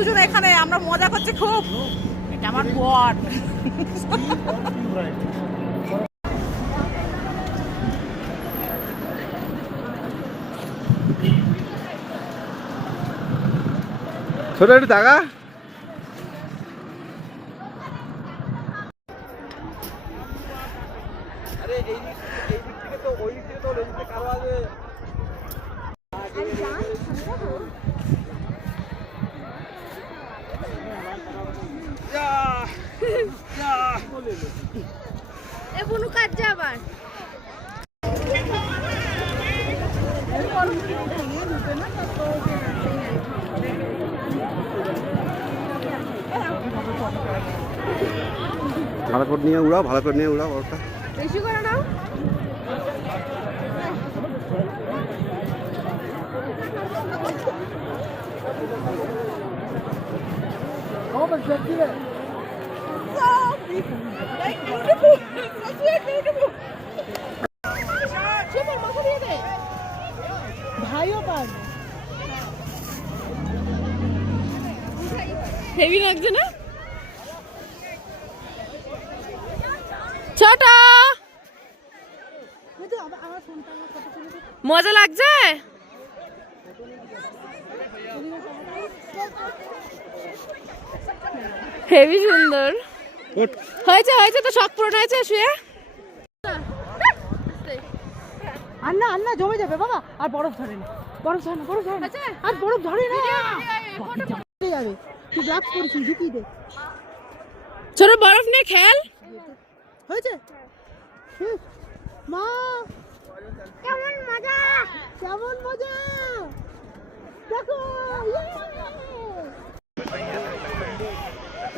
দুজন এখানে আমরা মজা করছি খুব। এটা আমার বর। ছোট একটু টাকা ভালো করে নিয়ে উড়াও, ভালো করে নিয়ে উড়াও ওটা বেশি করে নাও। ভাইও পারবে। হেভি লাগছে না? ছোট মজা লাগছে? হেভি সুন্দর হয়েছে। হয়েছে তো, শখ পূরণ হয়েছে। শুয়ে আন্না আন্না জমে যাবে বাবা। আর বরফ ধরে না, বরফ ধরে না, বরফ ধরে না, আর বরফ ধরে না। যাবে তুই গ্লাভস পরিস, ঢুকিয়ে দে। ছোট বরফ নিয়ে খেল। হয়েছে মা, কেমন মজা, কেমন মজা দেখো।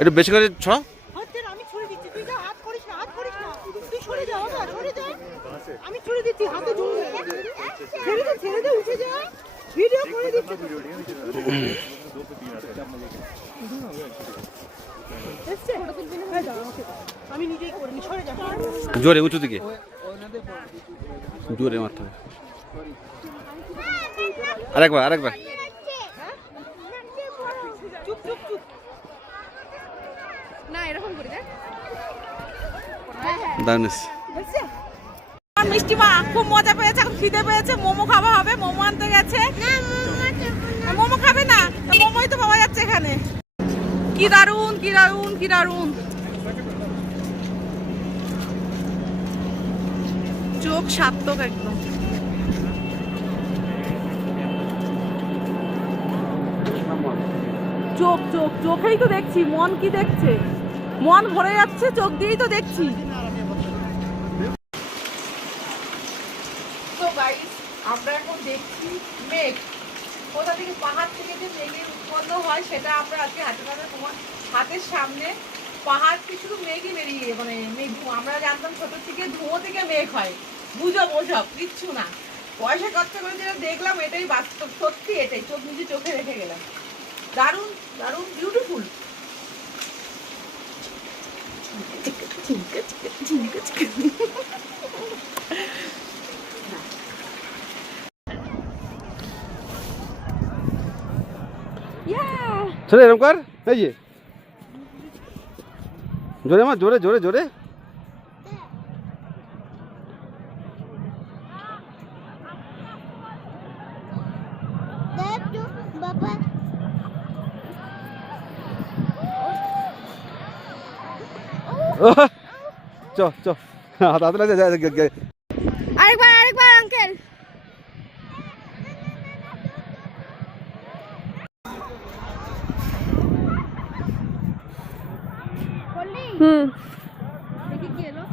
একটু বেশি করে ছড়া। আমি ছুড়ে দিচ্ছি, তুই যা, হাত করিস না, হাত করিস না, তুই সরে যা বাবা, সরে যা। আমি ছুড়ে দিচ্ছি, হাতে জড়িয়ে ছেড়ে দে, ছেড়ে দে, উঠে যা। ভিডিও করে দিচ্ছি। আমি নিজেই করি, সরে যা। জোরে উঁচু দিকে জোরে মারতে হবে। আরেকবার আরেকবার। চুপ চুপ চুপ না, এরকম করি দেখ। দারুণ। মিষ্টি মা খুব মজা পেয়েছে, এখন খিদে পেয়েছে, মোমো খাওয়া হবে। মোমো আনতে গেছে। মোমো খাবে না? মোমোই তো পাওয়া যাচ্ছে এখানে। কি দারুন, কি দারুন, কি দারুন। চোখ সার্থক একদম। চোখ চোখ চোখেই তো দেখছি, মন কি দেখছে? মন ভরে যাচ্ছে, চোখ দিয়েই তো দেখছি। তো গাইস, আমরা এখন দেখছি মেঘ। কোথা থেকে, পাহাড় থেকে যে মেঘের উৎপন্ন হয় সেটা আমরা আজকে হাতে পাবে। তোমার হাতের সামনে পাহাড় থেকে শুধু মেঘই বেরিয়ে, মানে মেঘ। আমরা জানতাম ছোট থেকে ধুয়ো থেকে মেঘ হয়, বুঝো বোঝব কিচ্ছু না। পয়সা খরচা করে যেটা দেখলাম এটাই বাস্তব, সত্যি এটাই, চোখ নিজে চোখে রেখে গেলাম। দারুণ দারুণ বিউটিফুল। ছেলে এরকম কর, এই যে জোরে মা, জোরে জোরে জোরে। চ চ হাতে লাগে। আরেকবার আরেকবার আঙ্কেল। হুম দেখি কি এলো।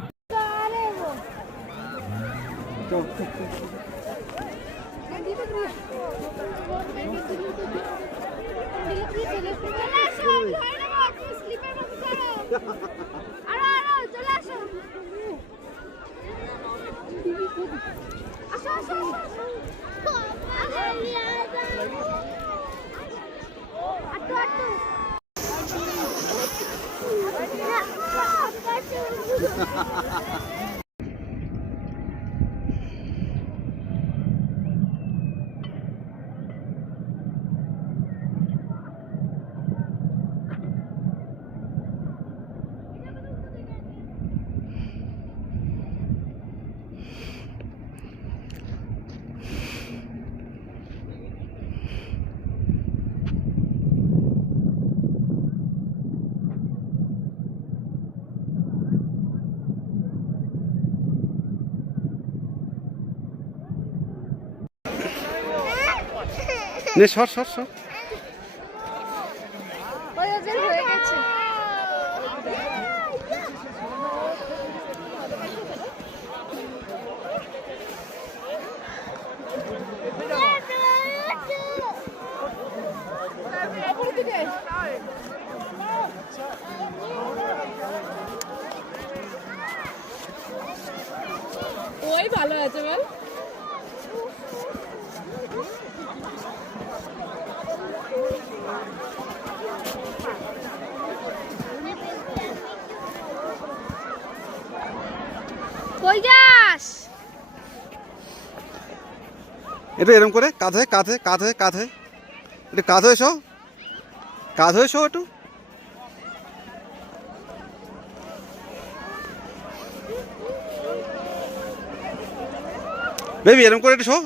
নে সর সর সর। হয়ে গেছে। ওই ভালো আছে বল। কই যাস? এটা এরকম করে কাঁধে কাঁধে কাঁধে কাঁধে, এটা কাঁধে এসো, কাঁধে এসো একটু। বেবি এরকম করে একটু শো,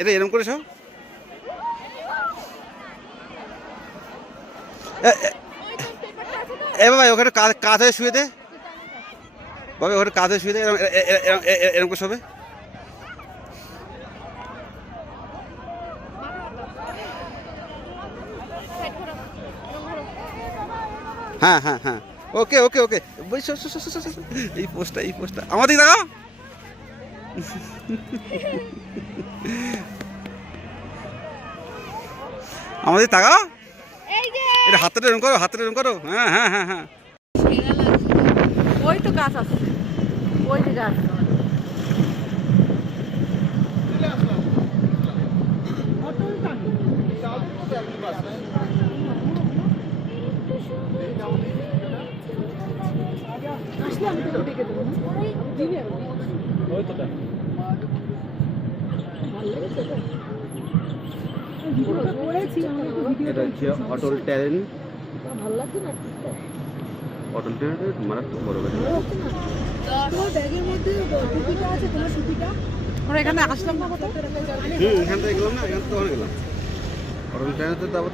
এটা এরকম করে শো। এ বাবা ওখানে কাঁধে শুয়ে দে বাবা, ওখানে কাঁধে শুয়ে দে, এরকম করে শোবে। হ্যাঁ হ্যাঁ হ্যাঁ, ওকে ওকে ওকে। এই পোস্টটা এই পোস্টটা আমাদের দাও। আমাদের তাকাও, এটা হাতটা এরকম করো, হাতটা এরকম করো। হ্যাঁ হ্যাঁ হ্যাঁ হ্যাঁ। ওই তো গাছ আসছে, ওই যে গাছ। এটা হচ্ছে অটল ট্যালেন্ট, অটল ট্যালেন্ট মারাত্মক বড় গাড়ি। আমরা এখানে আসলাম না কোথাও? এখান থেকে গেলাম না, এখান থেকে ওখানে গেলাম। অটল ট্যালেন্ট তো আবার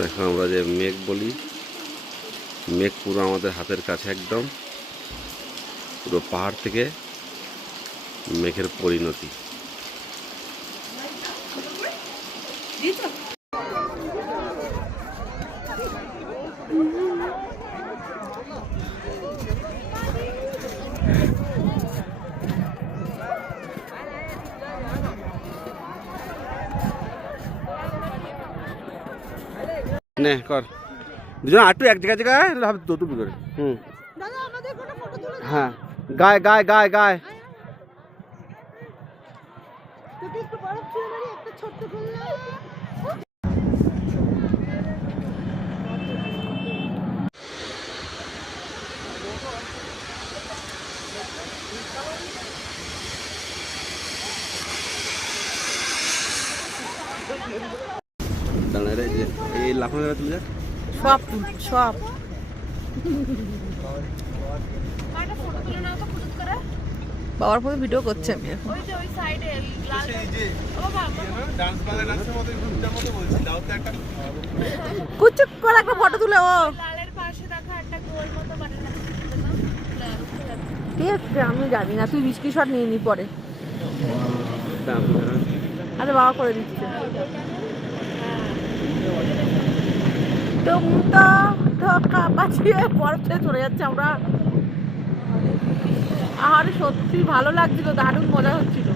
দেখো আমরা যে মেঘ বলি, মেঘ পুরো আমাদের হাতের কাছে, একদম পুরো পাহাড় থেকে মেঘের পরিণতি। নে কর দুজন আটটু এক জায়গায় জায়গায় হবে তো টুপি করে। দাদা আমাদের কোনো ফটো তুলে হ্যাঁ গায়ে গায়ে গায়ে গায়ে। তোকে একটু বরফ ছুঁয়ে মারি, একটা ছোট্ট করলাম। এই লাফানো জায়গা তুলে যাক। সব সব বাবার ফোনে ভিডিও করছে আমি এখন। কুচুক করে একটা ফটো তুলে ও। ঠিক আছে আমি জানি না, তুই স্ক্রিনশট নিয়ে নি পরে। আরে বাবা করে দিচ্ছে। ধোকা বাঁচিয়ে বরফ ছেড়ে চলে যাচ্ছে আমরা। আরে সত্যি ভালো লাগছিল, দারুণ মজা হচ্ছিল।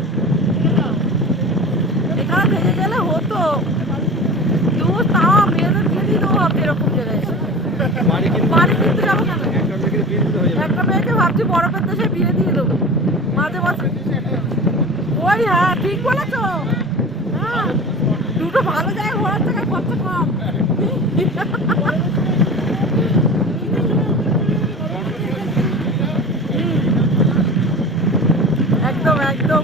এখানে ভেঙে গেলে হতো, তাও মেয়েদের দিয়ে দিত এরকম জায়গায়। বাড়ি কিনতে যাবো কেন? একটা মেয়েকে ভাবছি বরফের দেশে বিয়ে দিয়ে দেবো মাঝে মাঝে। ওই হ্যাঁ ঠিক বলেছ, হ্যাঁ দুটো ভালো জায়গায় ঘোরার জায়গায় খরচা কম। একদম একদম।